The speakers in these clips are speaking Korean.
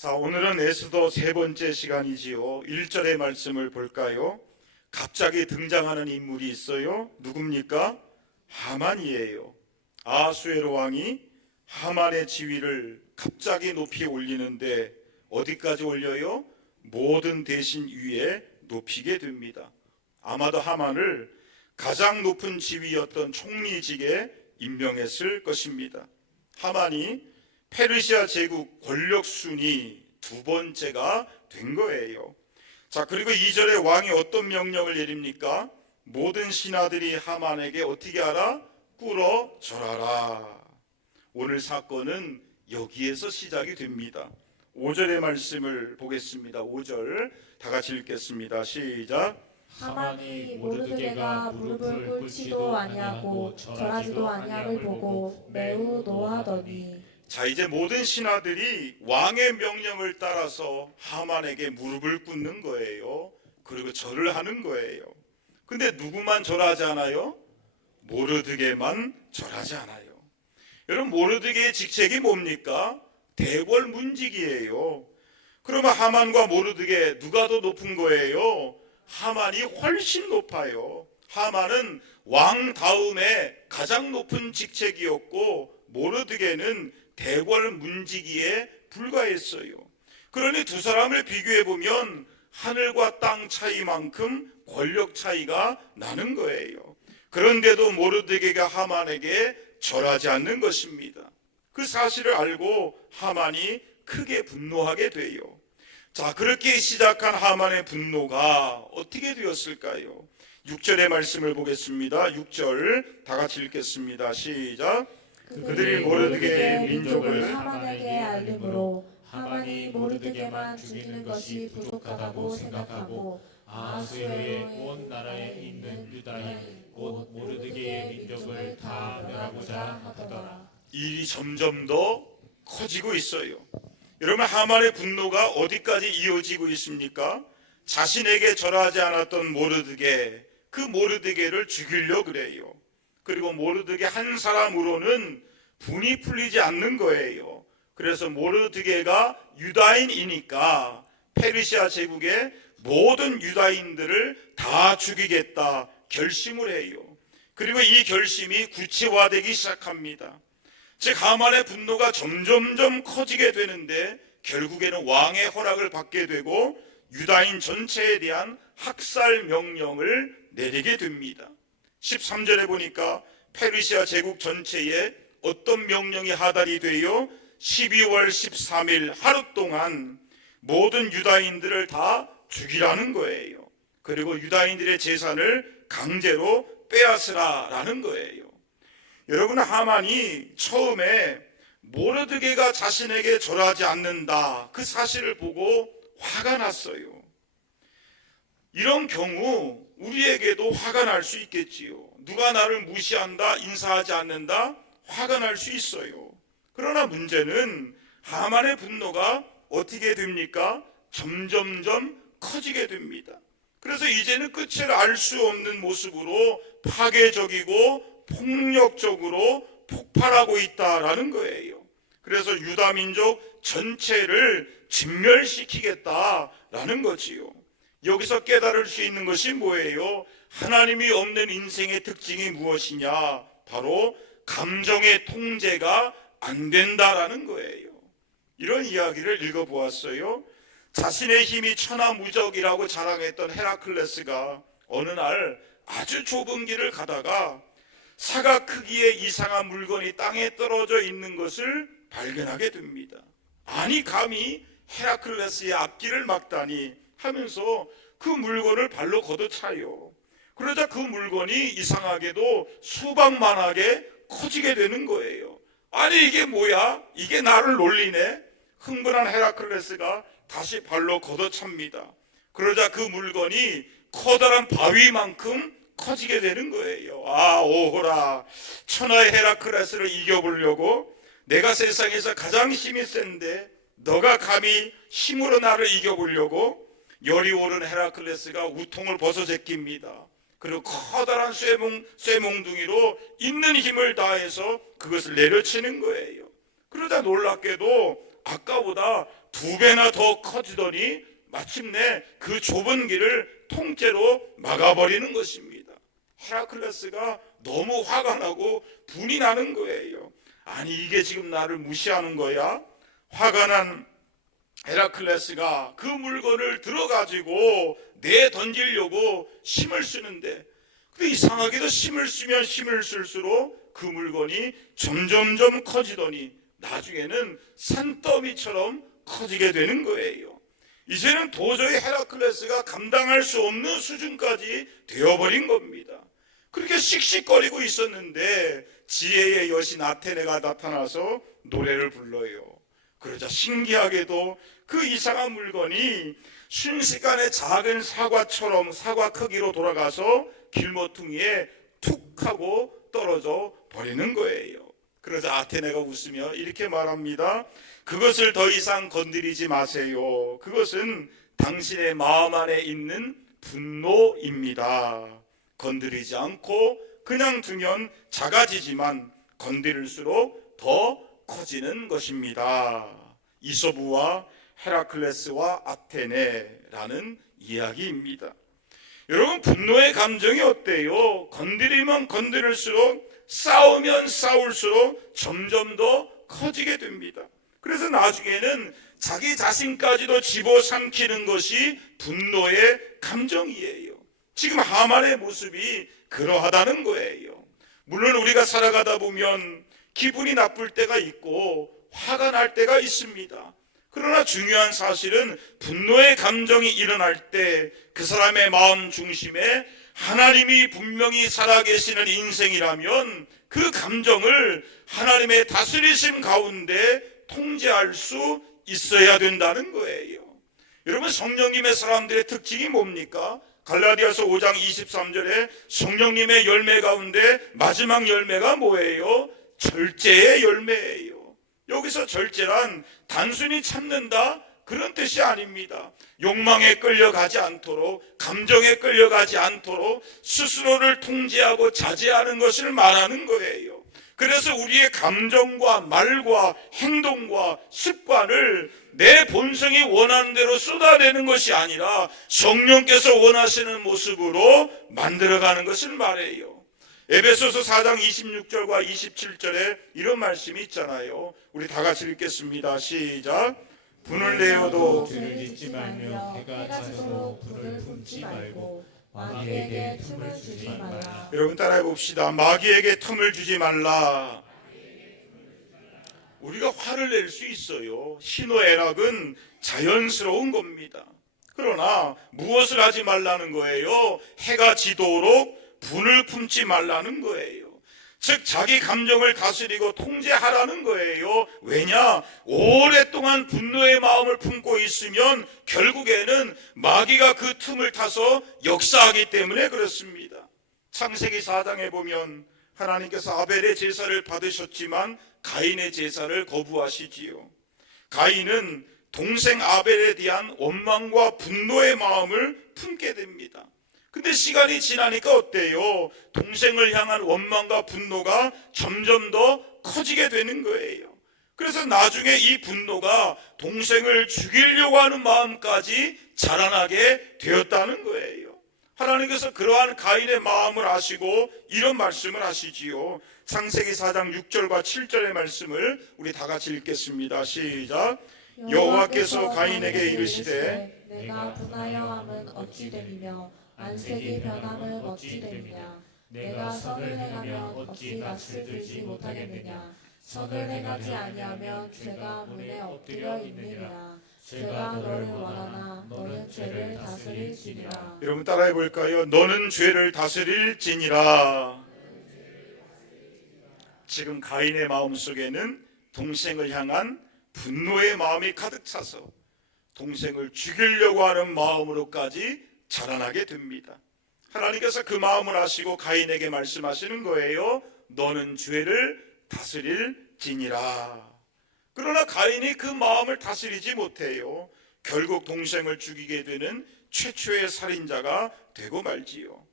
자, 오늘은 에스더 세 번째 시간이지요. 1절의 말씀을 볼까요? 갑자기 등장하는 인물이 있어요. 누굽니까? 하만이에요. 아수에로 왕이 하만의 지위를 갑자기 높이 올리는데 어디까지 올려요? 모든 대신 위에 높이게 됩니다. 아마도 하만을 가장 높은 지위였던 총리직에 임명했을 것입니다. 하만이 페르시아 제국 권력 순위 두 번째가 된 거예요. 자, 그리고 2절에 왕이 어떤 명령을 내립니까? 모든 신하들이 하만에게 어떻게 하라? 꿇어 절하라. 오늘 사건은 여기에서 시작이 됩니다. 5절의 말씀을 보겠습니다. 5절 다 같이 읽겠습니다. 시작. 하만이 모르드게가 무릎을 꿇지도 아니하고 절하지도 아니함을 보고 매우 노하더니. 자, 이제 모든 신하들이 왕의 명령을 따라서 하만에게 무릎을 꿇는 거예요. 그리고 절을 하는 거예요. 근데 누구만 절하지 않아요? 모르드게만 절하지 않아요. 여러분, 모르드게의 직책이 뭡니까? 대궐문직이에요. 그러면 하만과 모르드게 누가 더 높은 거예요? 하만이 훨씬 높아요. 하만은 왕 다음에 가장 높은 직책이었고 모르드게는 대궐 문지기에 불과했어요. 그러니 두 사람을 비교해 보면 하늘과 땅 차이만큼 권력 차이가 나는 거예요. 그런데도 모르드게가 하만에게 절하지 않는 것입니다. 그 사실을 알고 하만이 크게 분노하게 돼요. 자, 그렇게 시작한 하만의 분노가 어떻게 되었을까요? 6절의 말씀을 보겠습니다. 6절 다 같이 읽겠습니다. 시작. 그들이 모르드게의 민족을 하만에게 알림으로 하만이 모르드게만 죽이는 것이 부족하다고 생각하고 아수에로의 온 나라에 있는 유다인 곧 모르드게의 민족을 다 멸하고자 하더라. 일이 점점 더 커지고 있어요. 여러분, 하만의 분노가 어디까지 이어지고 있습니까? 자신에게 절하지 않았던 모르드게, 그 모르드게를 죽이려고 그래요. 그리고 모르드게 한 사람으로는 분이 풀리지 않는 거예요. 그래서 모르드게가 유다인이니까 페르시아 제국의 모든 유다인들을 다 죽이겠다 결심을 해요. 그리고 이 결심이 구체화되기 시작합니다. 즉, 하만의 분노가 점점점 커지게 되는데 결국에는 왕의 허락을 받게 되고 유다인 전체에 대한 학살 명령을 내리게 됩니다. 13절에 보니까 페르시아 제국 전체에 어떤 명령이 하달이 돼요? 12월 13일 하루 동안 모든 유다인들을 다 죽이라는 거예요. 그리고 유다인들의 재산을 강제로 빼앗으라라는 거예요. 여러분, 하만이 처음에 모르드게가 자신에게 절하지 않는다 그 사실을 보고 화가 났어요. 이런 경우 우리에게도 화가 날 수 있겠지요. 누가 나를 무시한다, 인사하지 않는다, 화가 날 수 있어요. 그러나 문제는 하만의 분노가 어떻게 됩니까? 점점점 커지게 됩니다. 그래서 이제는 끝을 알 수 없는 모습으로 파괴적이고 폭력적으로 폭발하고 있다라는 거예요. 그래서 유다 민족 전체를 진멸시키겠다라는 거지요. 여기서 깨달을 수 있는 것이 뭐예요? 하나님이 없는 인생의 특징이 무엇이냐? 바로 감정의 통제가 안 된다라는 거예요. 이런 이야기를 읽어보았어요. 자신의 힘이 천하무적이라고 자랑했던 헤라클레스가 어느 날 아주 좁은 길을 가다가 사과 크기의 이상한 물건이 땅에 떨어져 있는 것을 발견하게 됩니다. 아니, 감히 헤라클레스의 앞길을 막다니 하면서 그 물건을 발로 걷어차요. 그러자 그 물건이 이상하게도 수박만하게 커지게 되는 거예요. 아니, 이게 뭐야? 이게 나를 놀리네? 흥분한 헤라클레스가 다시 발로 걷어찹니다. 그러자 그 물건이 커다란 바위만큼 커지게 되는 거예요. 아, 오호라, 천하의 헤라클레스를 이겨보려고 내가 세상에서 가장 힘이 센데 너가 감히 힘으로 나를 이겨보려고? 열이 오른 헤라클레스가 우통을 벗어 제낍니다. 그리고 커다란 쇠몽둥이로 있는 힘을 다해서 그것을 내려치는 거예요. 그러다 놀랍게도 아까보다 2배나 더 커지더니 마침내 그 좁은 길을 통째로 막아버리는 것입니다. 헤라클레스가 너무 화가 나고 분이 나는 거예요. 아니, 이게 지금 나를 무시하는 거야? 화가 난 헤라클레스가 그 물건을 들어가지고 내던지려고 힘을 쓰는데, 근데 이상하게도 힘을 쓰면 힘을 쓸수록 그 물건이 점점점 커지더니 나중에는 산더미처럼 커지게 되는 거예요. 이제는 도저히 헤라클레스가 감당할 수 없는 수준까지 되어버린 겁니다. 그렇게 씩씩거리고 있었는데 지혜의 여신 아테네가 나타나서 노래를 불러요. 그러자 신기하게도 그 이상한 물건이 순식간에 작은 사과처럼 사과 크기로 돌아가서 길모퉁이에 툭 하고 떨어져 버리는 거예요. 그러자 아테네가 웃으며 이렇게 말합니다. 그것을 더 이상 건드리지 마세요. 그것은 당신의 마음 안에 있는 분노입니다. 건드리지 않고 그냥 두면 작아지지만 건드릴수록 더 커지는 것입니다. 이소부와 헤라클레스와 아테네라는 이야기입니다. 여러분, 분노의 감정이 어때요? 건드리면 건드릴수록, 싸우면 싸울수록 점점 더 커지게 됩니다. 그래서 나중에는 자기 자신까지도 집어삼키는 것이 분노의 감정이에요. 지금 하만의 모습이 그러하다는 거예요. 물론 우리가 살아가다 보면 기분이 나쁠 때가 있고 화가 날 때가 있습니다. 그러나 중요한 사실은 분노의 감정이 일어날 때 그 사람의 마음 중심에 하나님이 분명히 살아계시는 인생이라면 그 감정을 하나님의 다스리심 가운데 통제할 수 있어야 된다는 거예요. 여러분, 성령님의 사람들의 특징이 뭡니까? 갈라디아서 5장 23절에 성령님의 열매 가운데 마지막 열매가 뭐예요? 절제의 열매예요. 여기서 절제란 단순히 참는다, 그런 뜻이 아닙니다. 욕망에 끌려가지 않도록, 감정에 끌려가지 않도록 스스로를 통제하고 자제하는 것을 말하는 거예요. 그래서 우리의 감정과 말과 행동과 습관을 내 본성이 원하는 대로 쏟아내는 것이 아니라 성령께서 원하시는 모습으로 만들어가는 것을 말해요. 에베소서 4장 26절과 27절에 이런 말씀이 있잖아요. 우리 다 같이 읽겠습니다. 시작. 분을 내어도 죄를 짓지 말며 해가 지도록 불을 품지 말고 마귀에게 틈을 주지 말라. 여러분 따라해 봅시다. 마귀에게 틈을 주지 말라. 우리가 화를 낼 수 있어요. 희노애락은 자연스러운 겁니다. 그러나 무엇을 하지 말라는 거예요? 해가 지도록 분을 품지 말라는 거예요. 즉 자기 감정을 다스리고 통제하라는 거예요. 왜냐? 오랫동안 분노의 마음을 품고 있으면 결국에는 마귀가 그 틈을 타서 역사하기 때문에 그렇습니다. 창세기 4장에 보면 하나님께서 아벨의 제사를 받으셨지만 가인의 제사를 거부하시지요. 가인은 동생 아벨에 대한 원망과 분노의 마음을 품게 됩니다. 근데 시간이 지나니까 어때요? 동생을 향한 원망과 분노가 점점 더 커지게 되는 거예요. 그래서 나중에 이 분노가 동생을 죽이려고 하는 마음까지 자라나게 되었다는 거예요. 하나님께서 그러한 가인의 마음을 아시고 이런 말씀을 하시지요. 창세기 4장 6절과 7절의 말씀을 우리 다 같이 읽겠습니다. 시작. 여호와께서 가인에게 이르시되 내가 분하여 함은 어찌 됨이며 안색이 변함은 어찌 됨이냐. 내가 선을 행하면 어찌 낯을 들지 못하겠느냐. 선을 행하지 아니하면 죄가 문에 엎드려 있느니라. 죄가 너를 원하나 너는 죄를 다스릴지니라. 여러분 따라해 볼까요? 너는 죄를 다스릴지니라. 지금 가인의 마음속에는 동생을 향한 분노의 마음이 가득 차서 동생을 죽이려고 하는 마음으로까지 자라나게 됩니다. 하나님께서 그 마음을 아시고 가인에게 말씀하시는 거예요. 너는 죄를 다스릴지니라. 그러나 가인이 그 마음을 다스리지 못해요. 결국 동생을 죽이게 되는 최초의 살인자가 되고 말지요.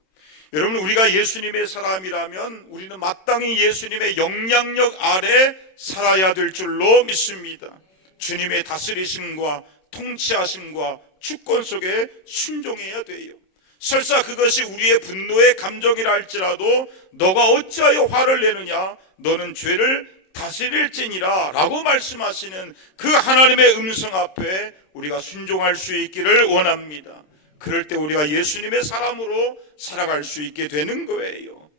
여러분, 우리가 예수님의 사람이라면 우리는 마땅히 예수님의 영향력 아래 살아야 될 줄로 믿습니다. 주님의 다스리심과 통치하심과 주권 속에 순종해야 돼요. 설사 그것이 우리의 분노의 감정이라 할지라도 너가 어찌하여 화를 내느냐, 너는 죄를 다스릴지니라 라고 말씀하시는 그 하나님의 음성 앞에 우리가 순종할 수 있기를 원합니다. 그럴 때 우리가 예수님의 사람으로 살아갈 수 있게 되는 거예요.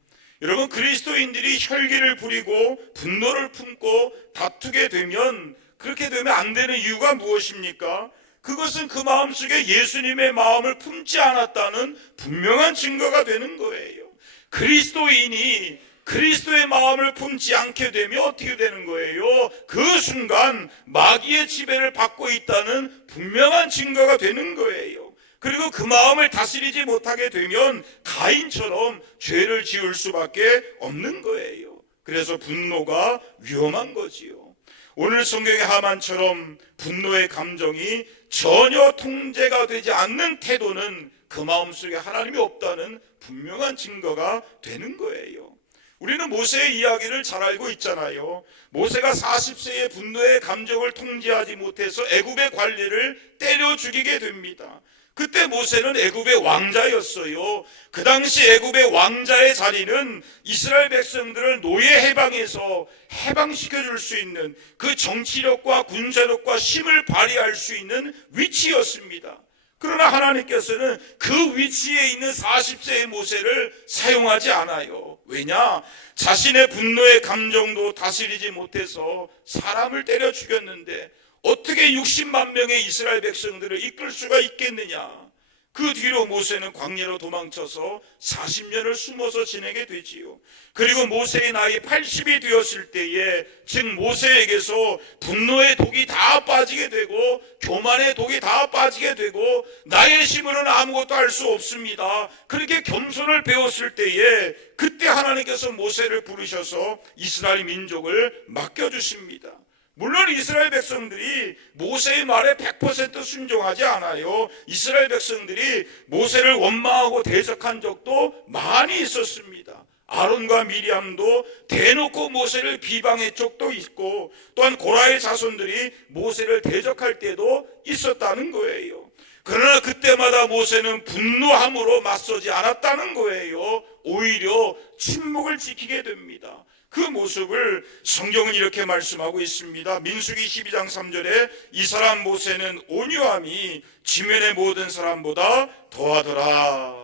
여러분, 그리스도인들이 혈기를 부리고 분노를 품고 다투게 되면, 그렇게 되면 안 되는 이유가 무엇입니까? 그것은 그 마음속에 예수님의 마음을 품지 않았다는 분명한 증거가 되는 거예요. 그리스도인이 그리스도의 마음을 품지 않게 되면 어떻게 되는 거예요? 그 순간 마귀의 지배를 받고 있다는 분명한 증거가 되는 거예요. 그리고 그 마음을 다스리지 못하게 되면 가인처럼 죄를 지을 수밖에 없는 거예요. 그래서 분노가 위험한 거지요. 오늘 성경의 하만처럼 분노의 감정이 전혀 통제가 되지 않는 태도는 그 마음속에 하나님이 없다는 분명한 증거가 되는 거예요. 우리는 모세의 이야기를 잘 알고 있잖아요. 모세가 40세의 분노의 감정을 통제하지 못해서 애굽의 관리를 때려 죽이게 됩니다. 그때 모세는 애굽의 왕자였어요. 그 당시 애굽의 왕자의 자리는 이스라엘 백성들을 노예 해방에서 해방시켜 줄 수 있는 그 정치력과 군사력과 힘을 발휘할 수 있는 위치였습니다. 그러나 하나님께서는 그 위치에 있는 40세의 모세를 사용하지 않아요. 왜냐? 자신의 분노의 감정도 다스리지 못해서 사람을 때려 죽였는데 어떻게 60만 명의 이스라엘 백성들을 이끌 수가 있겠느냐? 그 뒤로 모세는 광야로 도망쳐서 40년을 숨어서 지내게 되지요. 그리고 모세의 나이 80이 되었을 때에, 즉 모세에게서 분노의 독이 다 빠지게 되고 교만의 독이 다 빠지게 되고 나의 힘으로는 아무것도 할 수 없습니다. 그렇게 겸손을 배웠을 때에 그때 하나님께서 모세를 부르셔서 이스라엘 민족을 맡겨주십니다. 물론 이스라엘 백성들이 모세의 말에 100% 순종하지 않아요. 이스라엘 백성들이 모세를 원망하고 대적한 적도 많이 있었습니다. 아론과 미리암도 대놓고 모세를 비방한 적도 있고, 또한 고라의 자손들이 모세를 대적할 때도 있었다는 거예요. 그러나 그때마다 모세는 분노함으로 맞서지 않았다는 거예요. 오히려 침묵을 지키게 됩니다. 그 모습을 성경은 이렇게 말씀하고 있습니다. 민수기 12장 3절에 이 사람 모세는 온유함이 지면의 모든 사람보다 더하더라.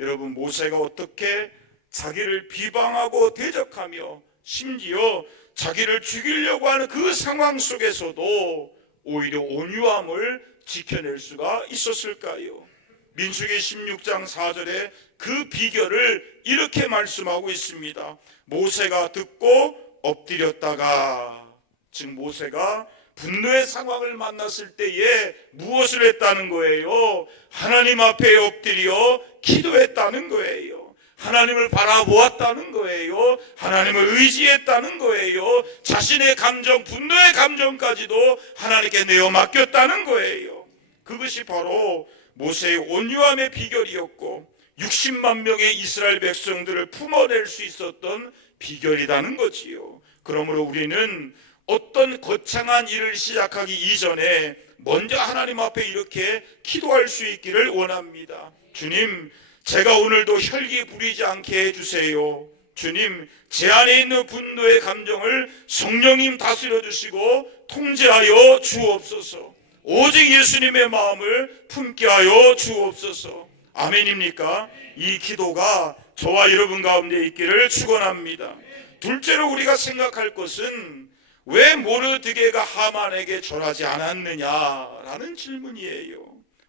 여러분, 모세가 어떻게 자기를 비방하고 대적하며 심지어 자기를 죽이려고 하는 그 상황 속에서도 오히려 온유함을 지켜낼 수가 있었을까요? 민수기 16장 4절에 그 비결을 이렇게 말씀하고 있습니다. 모세가 듣고 엎드렸다가, 즉 모세가 분노의 상황을 만났을 때에 무엇을 했다는 거예요? 하나님 앞에 엎드려 기도했다는 거예요. 하나님을 바라보았다는 거예요. 하나님을 의지했다는 거예요. 자신의 감정, 분노의 감정까지도 하나님께 내어 맡겼다는 거예요. 그것이 바로 모세의 온유함의 비결이었고 60만 명의 이스라엘 백성들을 품어낼 수 있었던 비결이라는 거지요. 그러므로 우리는 어떤 거창한 일을 시작하기 이전에 먼저 하나님 앞에 이렇게 기도할 수 있기를 원합니다. 주님, 제가 오늘도 혈기 부리지 않게 해주세요. 주님, 제 안에 있는 분노의 감정을 성령님 다스려 주시고 통제하여 주옵소서. 오직 예수님의 마음을 품게 하여 주옵소서. 아멘입니까? 이 기도가 저와 여러분 가운데 있기를 축원합니다. 둘째로 우리가 생각할 것은 왜 모르드게가 하만에게 절하지 않았느냐라는 질문이에요.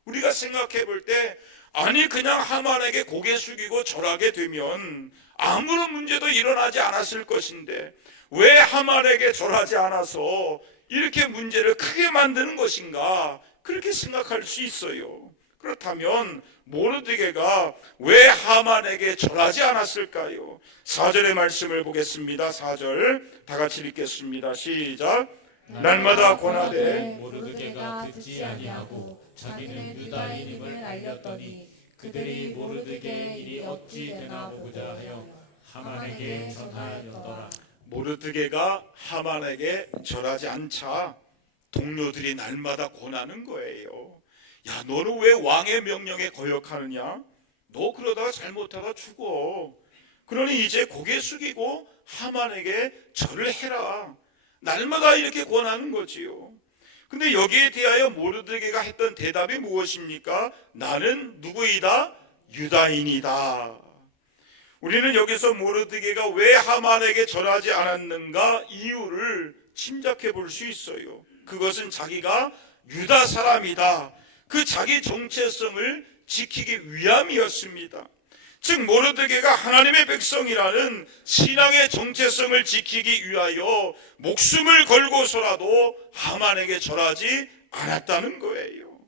우리가 생각해 볼 때, 아니 그냥 하만에게 고개 숙이고 절하게 되면 아무런 문제도 일어나지 않았을 것인데 왜 하만에게 절하지 않아서 이렇게 문제를 크게 만드는 것인가, 그렇게 생각할 수 있어요. 그렇다면 모르드게가 왜 하만에게 절하지 않았을까요? 4절의 말씀을 보겠습니다. 4절 다 같이 읽겠습니다. 시작. 날마다 권하되 모르드게가 듣지 아니하고 자기는 유다인임을 알렸더니 그들이 모르드게의 일이 어찌 되나 보고자 하여 하만에게 전하였더라. 모르드게가 하만에게 절하지 않자 동료들이 날마다 권하는 거예요. 야, 너는 왜 왕의 명령에 거역하느냐? 너 그러다가 잘못하다 죽어. 그러니 이제 고개 숙이고 하만에게 절을 해라. 날마다 이렇게 권하는 거지요. 근데 여기에 대하여 모르드게가 했던 대답이 무엇입니까? 나는 누구이다? 유다인이다. 우리는 여기서 모르드게가 왜 하만에게 절하지 않았는가 이유를 짐작해 볼 수 있어요. 그것은 자기가 유다 사람이다, 그 자기 정체성을 지키기 위함이었습니다. 즉 모르드게가 하나님의 백성이라는 신앙의 정체성을 지키기 위하여 목숨을 걸고서라도 하만에게 절하지 않았다는 거예요.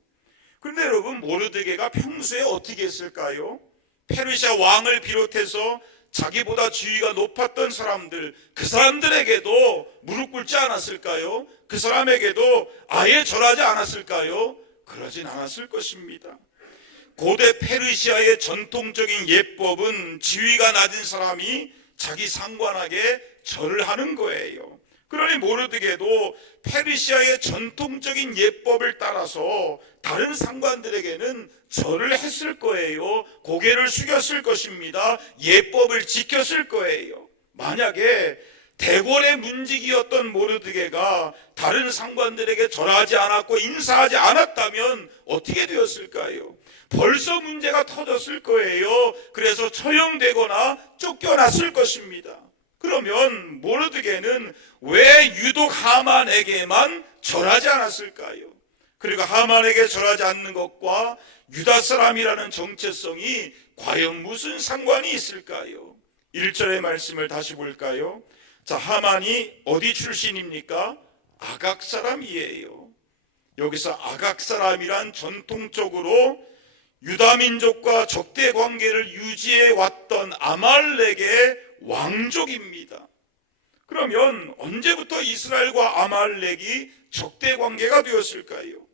그런데 여러분, 모르드게가 평소에 어떻게 했을까요? 페르시아 왕을 비롯해서 자기보다 지위가 높았던 사람들, 그 사람들에게도 무릎 꿇지 않았을까요? 그 사람에게도 아예 절하지 않았을까요? 그러진 않았을 것입니다. 고대 페르시아의 전통적인 예법은 지위가 낮은 사람이 자기 상관에게 절을 하는 거예요. 그러니 모르드게도 페르시아의 전통적인 예법을 따라서 다른 상관들에게는 절을 했을 거예요. 고개를 숙였을 것입니다. 예법을 지켰을 거예요. 만약에 대궐의 문직이었던 모르드게가 다른 상관들에게 절하지 않았고 인사하지 않았다면 어떻게 되었을까요? 벌써 문제가 터졌을 거예요. 그래서 처형되거나 쫓겨났을 것입니다. 그러면 모르드게는 왜 유독 하만에게만 절하지 않았을까요? 그리고 하만에게 절하지 않는 것과 유다 사람이라는 정체성이 과연 무슨 상관이 있을까요? 1절의 말씀을 다시 볼까요? 자, 하만이 어디 출신입니까? 아각 사람이에요. 여기서 아각 사람이란 전통적으로 유다 민족과 적대 관계를 유지해 왔던 아말렉의 왕족입니다. 그러면 언제부터 이스라엘과 아말렉이 적대 관계가 되었을까요?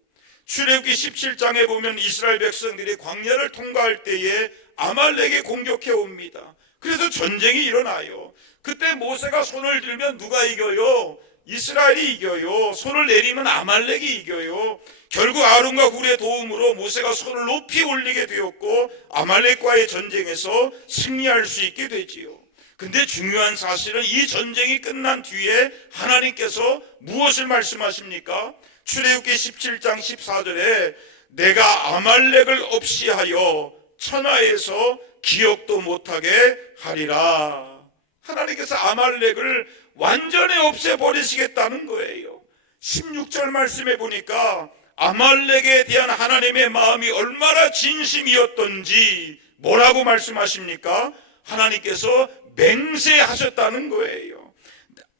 출애굽기 17장에 보면 이스라엘 백성들이 광야를 통과할 때에 아말렉이 공격해 옵니다. 그래서 전쟁이 일어나요. 그때 모세가 손을 들면 누가 이겨요? 이스라엘이 이겨요. 손을 내리면 아말렉이 이겨요. 결국 아론과 훌의 도움으로 모세가 손을 높이 올리게 되었고 아말렉과의 전쟁에서 승리할 수 있게 되지요. 근데 중요한 사실은 이 전쟁이 끝난 뒤에 하나님께서 무엇을 말씀하십니까? 출애굽기 17장 14절에 내가 아말렉을 없이 하여 천하에서 기억도 못하게 하리라. 하나님께서 아말렉을 완전히 없애버리시겠다는 거예요. 16절 말씀에 보니까 아말렉에 대한 하나님의 마음이 얼마나 진심이었던지 뭐라고 말씀하십니까? 하나님께서 맹세하셨다는 거예요.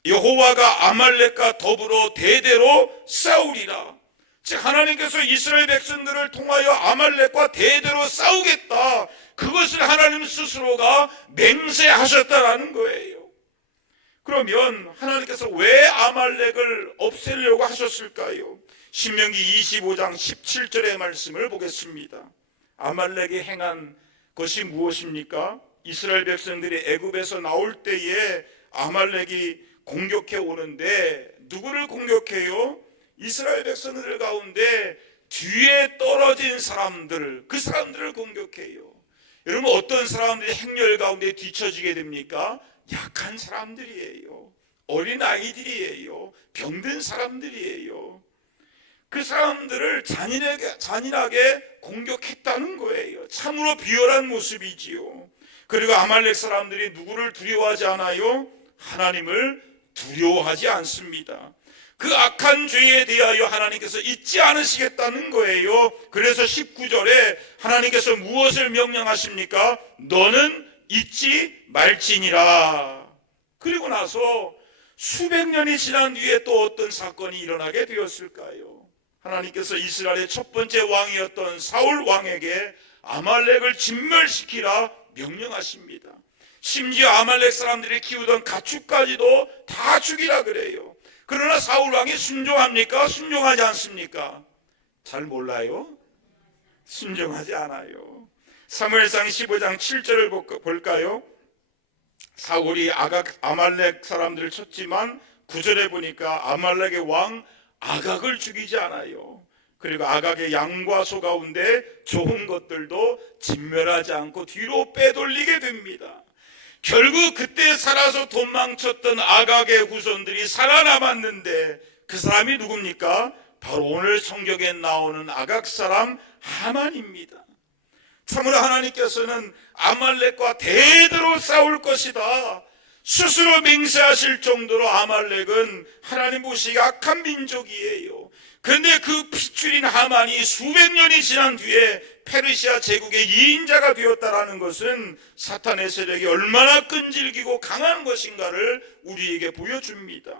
여호와가 아말렉과 더불어 대대로 싸우리라. 즉 하나님께서 이스라엘 백성들을 통하여 아말렉과 대대로 싸우겠다. 그것을 하나님 스스로가 맹세하셨다라는 거예요. 그러면 하나님께서 왜 아말렉을 없애려고 하셨을까요? 신명기 25장 17절의 말씀을 보겠습니다. 아말렉이 행한 것이 무엇입니까? 이스라엘 백성들이 애굽에서 나올 때에 아말렉이 공격해 오는데 누구를 공격해요? 이스라엘 백성들 가운데 뒤에 떨어진 사람들, 그 사람들을 공격해요. 여러분, 어떤 사람들이 행렬 가운데 뒤처지게 됩니까? 약한 사람들이에요. 어린 아이들이에요. 병든 사람들이에요. 그 사람들을 잔인하게 공격했다는 거예요. 참으로 비열한 모습이지요. 그리고 아말렉 사람들이 누구를 두려워하지 않아요? 하나님을 두려워하지 않습니다. 그 악한 죄에 대하여 하나님께서 잊지 않으시겠다는 거예요. 그래서 19절에 하나님께서 무엇을 명령하십니까? 너는 잊지 말지니라. 그리고 나서 수백 년이 지난 뒤에 또 어떤 사건이 일어나게 되었을까요? 하나님께서 이스라엘의 첫 번째 왕이었던 사울 왕에게 아말렉을 진멸시키라 명령하십니다. 심지어 아말렉 사람들이 키우던 가축까지도 다 죽이라 그래요. 그러나 사울 왕이 순종합니까? 순종하지 않습니까? 잘 몰라요? 순종하지 않아요. 사무엘상 15장 7절을 볼까요? 사울이 아말렉 사람들을 쳤지만 9절에 보니까 아말렉의 왕 아각을 죽이지 않아요. 그리고 아각의 양과 소 가운데 좋은 것들도 진멸하지 않고 뒤로 빼돌리게 됩니다. 결국 그때 살아서 도망쳤던 아각의 후손들이 살아남았는데 그 사람이 누굽니까? 바로 오늘 성경에 나오는 아각 사람 하만입니다. 참으로 하나님께서는 아말렉과 대대로 싸울 것이다 스스로 맹세하실 정도로 아말렉은 하나님 보시기에 악한 민족이에요. 그런데 그 핏줄인 하만이 수백 년이 지난 뒤에 페르시아 제국의 2인자가 되었다라는 것은 사탄의 세력이 얼마나 끈질기고 강한 것인가를 우리에게 보여줍니다.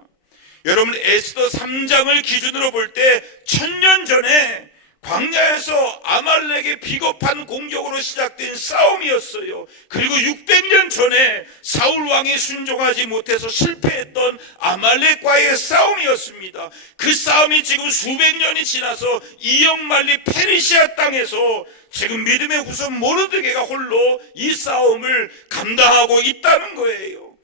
여러분, 에스더 3장을 기준으로 볼 때 1000년 전에 광야에서 아말렉의 비겁한 공격으로 시작된 싸움이었어요. 그리고 600년 전에 사울 왕이 순종하지 못해서 실패했던 아말렉과의 싸움이었습니다. 그 싸움이 지금 수백 년이 지나서 이역만리 페르시아 땅에서 지금 믿음의 후손 모르드게가 홀로 이 싸움을 감당하고 있다는 거예요.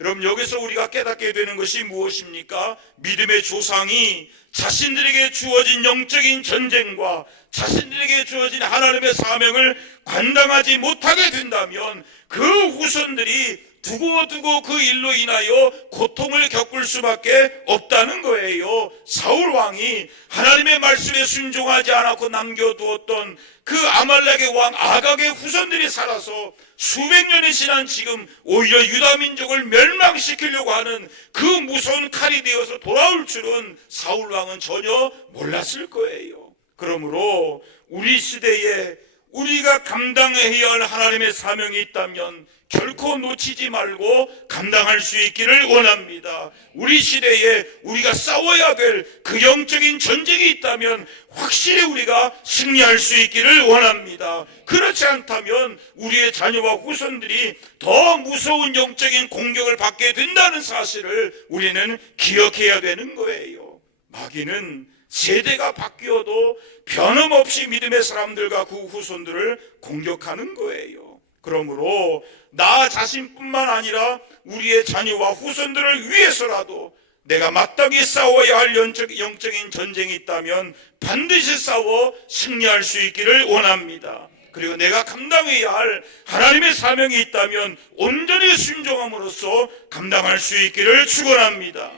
여러분, 여기서 우리가 깨닫게 되는 것이 무엇입니까? 믿음의 조상이 자신들에게 주어진 영적인 전쟁과 자신들에게 주어진 하나님의 사명을 감당하지 못하게 된다면 그 후손들이 두고두고 그 일로 인하여 고통을 겪을 수밖에 없다는 거예요. 사울 왕이 하나님의 말씀에 순종하지 않았고 남겨두었던 그 아말렉의 왕 아각의 후손들이 살아서 수백 년이 지난 지금 오히려 유다 민족을 멸망시키려고 하는 그 무서운 칼이 되어서 돌아올 줄은 사울 왕은 전혀 몰랐을 거예요. 그러므로 우리 시대에 우리가 감당해야 할 하나님의 사명이 있다면 결코 놓치지 말고 감당할 수 있기를 원합니다. 우리 시대에 우리가 싸워야 될 그 영적인 전쟁이 있다면 확실히 우리가 승리할 수 있기를 원합니다. 그렇지 않다면 우리의 자녀와 후손들이 더 무서운 영적인 공격을 받게 된다는 사실을 우리는 기억해야 되는 거예요. 마귀는 세대가 바뀌어도 변함없이 믿음의 사람들과 그 후손들을 공격하는 거예요. 그러므로 나 자신뿐만 아니라 우리의 자녀와 후손들을 위해서라도 내가 마땅히 싸워야 할 영적인 전쟁이 있다면 반드시 싸워 승리할 수 있기를 원합니다. 그리고 내가 감당해야 할 하나님의 사명이 있다면 온전히 순종함으로써 감당할 수 있기를 축원합니다.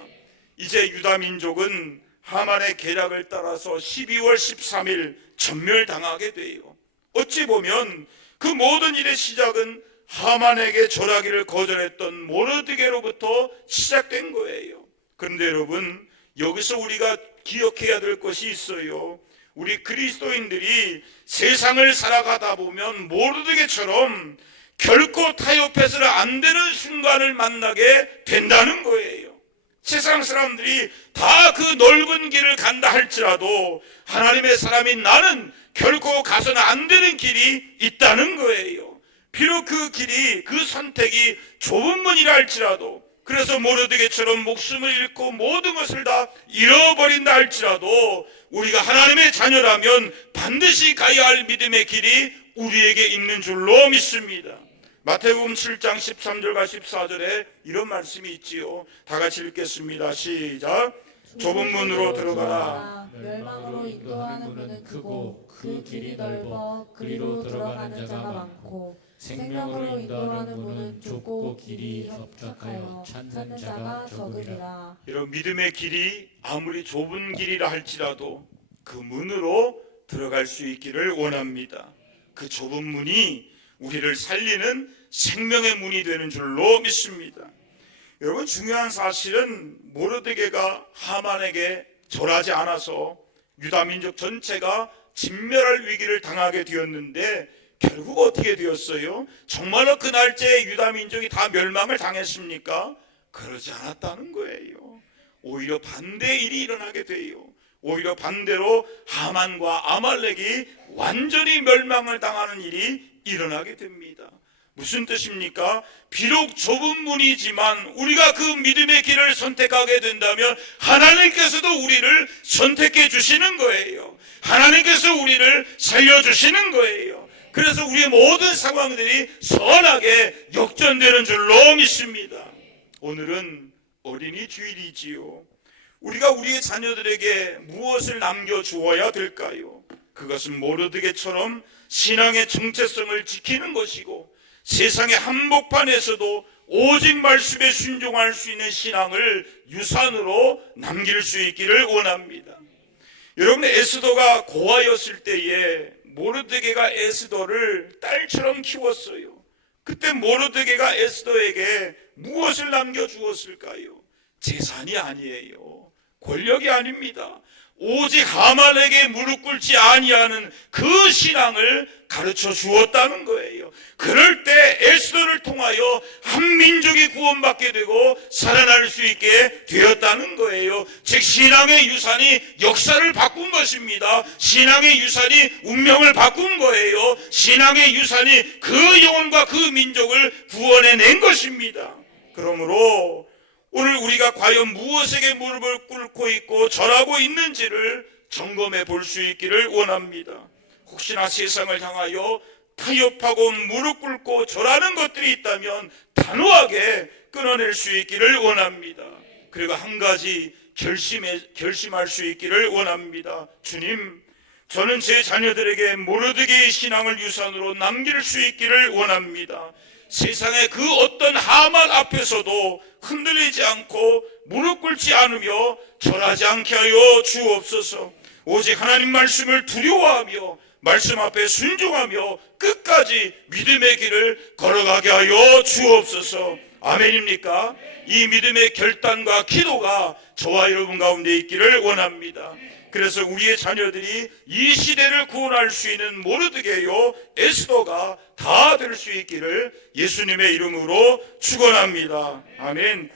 이제 유다 민족은 하만의 계략을 따라서 12월 13일 전멸당하게 돼요. 어찌 보면 그 모든 일의 시작은 하만에게 절하기를 거절했던 모르드게로부터 시작된 거예요. 그런데 여러분, 여기서 우리가 기억해야 될 것이 있어요. 우리 그리스도인들이 세상을 살아가다 보면 모르드게처럼 결코 타협해서는 안 되는 순간을 만나게 된다는 거예요. 세상 사람들이 다 그 넓은 길을 간다 할지라도 하나님의 사람인 나는 결코 가서는 안 되는 길이 있다는 거예요. 비록 그 길이, 그 선택이 좁은 문이라 할지라도, 그래서 모르드게처럼 목숨을 잃고 모든 것을 다 잃어버린다 할지라도 우리가 하나님의 자녀라면 반드시 가야 할 믿음의 길이 우리에게 있는 줄로 믿습니다. 마태복음 7장 13절과 14절에 이런 말씀이 있지요. 다 같이 읽겠습니다. 시작. 좁은 문으로 들어가라. 멸망으로 인도하는 문은 크고 그 길이 넓어 그리로 들어가는 자가 많고 생명으로 인도하는 문은 좁고 길이 협착하여 찾는 자가 적으리라. 이런 믿음의 길이 아무리 좁은 길이라 할지라도 그 문으로 들어갈 수 있기를 원합니다. 그 좁은 문이 우리를 살리는 생명의 문이 되는 줄로 믿습니다. 여러분, 중요한 사실은 모르드게가 하만에게 절하지 않아서 유다 민족 전체가 진멸할 위기를 당하게 되었는데 결국 어떻게 되었어요? 정말로 그 날짜에 유다 민족이 다 멸망을 당했습니까? 그러지 않았다는 거예요. 오히려 반대의 일이 일어나게 돼요. 오히려 반대로 하만과 아말렉이 완전히 멸망을 당하는 일이 일어나게 됩니다. 무슨 뜻입니까? 비록 좁은 문이지만 우리가 그 믿음의 길을 선택하게 된다면 하나님께서도 우리를 선택해 주시는 거예요. 하나님께서 우리를 살려주시는 거예요. 그래서 우리의 모든 상황들이 선하게 역전되는 줄로 믿습니다. 오늘은 어린이 주일이지요. 우리가 우리의 자녀들에게 무엇을 남겨주어야 될까요? 그것은 모르드게처럼 신앙의 정체성을 지키는 것이고 세상의 한복판에서도 오직 말씀에 순종할 수 있는 신앙을 유산으로 남길 수 있기를 원합니다. 여러분, 에스더가 고아였을 때에 모르드게가 에스더를 딸처럼 키웠어요. 그때 모르드게가 에스더에게 무엇을 남겨주었을까요? 재산이 아니에요. 권력이 아닙니다. 오직 하만에게 무릎 꿇지 아니하는 그 신앙을 가르쳐 주었다는 거예요. 그럴 때 에스더를 통하여 한 민족이 구원받게 되고 살아날 수 있게 되었다는 거예요. 즉 신앙의 유산이 역사를 바꾼 것입니다. 신앙의 유산이 운명을 바꾼 거예요. 신앙의 유산이 그 영혼과 그 민족을 구원해낸 것입니다. 그러므로 오늘 우리가 과연 무엇에게 무릎을 꿇고 있고 절하고 있는지를 점검해 볼 수 있기를 원합니다. 혹시나 세상을 향하여 타협하고 무릎 꿇고 절하는 것들이 있다면 단호하게 끊어낼 수 있기를 원합니다. 그리고 한 가지 결심할 수 있기를 원합니다. 주님, 저는 제 자녀들에게 모르드게의 신앙을 유산으로 남길 수 있기를 원합니다. 세상의 그 어떤 하만 앞에서도 흔들리지 않고 무릎 꿇지 않으며 절하지 않게 하여 주옵소서. 오직 하나님 말씀을 두려워하며 말씀 앞에 순종하며 끝까지 믿음의 길을 걸어가게 하여 주옵소서. 아멘입니까? 이 믿음의 결단과 기도가 저와 여러분 가운데 있기를 원합니다. 그래서 우리의 자녀들이 이 시대를 구원할 수 있는 모르드게요 에스더가 다 될 수 있기를 예수님의 이름으로 축원합니다. 아멘.